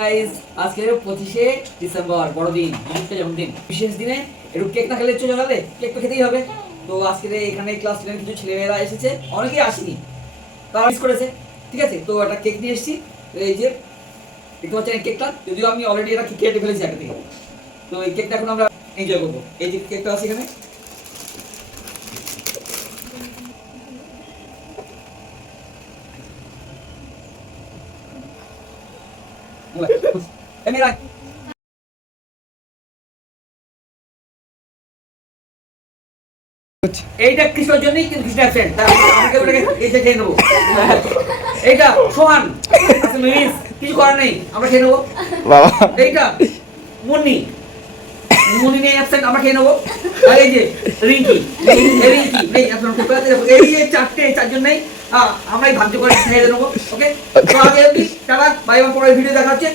Guys আজকে 25শে December বড়দিন, আমার জন্মদিন। বিশেষ দিনে একটু কেক না খেলে চলে যাবে, কেক তো খেতেই হবে। তো আজকে এখানে ক্লাস 10 কিছু ছেলেমেয়েরা এসেছে, অনেকেই আসেনি, তারা মিস করেছে। ঠিক আছে, তো একটা কেক নিয়ে এসেছি। এই যে দেখতে পাচ্ছেন এই কেকটা, যদিও আমি অলরেডি এটা কেটে ফেলেছি আগে থেকে। তো এই কেকটা এখন আমরা এনজয় করবো। এই যে কেকটা আছে এখানে, মেয়েরা এইটা কৃষ্ণর জন্যই কিন্তু কৃষ্ণ অ্যাবসেন্ট, তার আমাকে ওটাকে এই যে খেয়ে নেবো। এইটা সোহান আচ্ছা মিস, কিছু করার নেই, আমরা খেয়ে নেবো। এইটা মুন্নি, মুন্নি নেই অ্যাবসেন্ট, আমরা খেয়ে নেবো। আর এই যে রিঙ্কি, এই রিঙ্কি নেই অ্যাবসেন্ট, এই যে চারজন নেই, আমরাই ভাগ্য করে খেয়ে নেবো। ওকে, তো আগে টাটা, বাই, পরের ভিডিও দেখা হচ্ছে।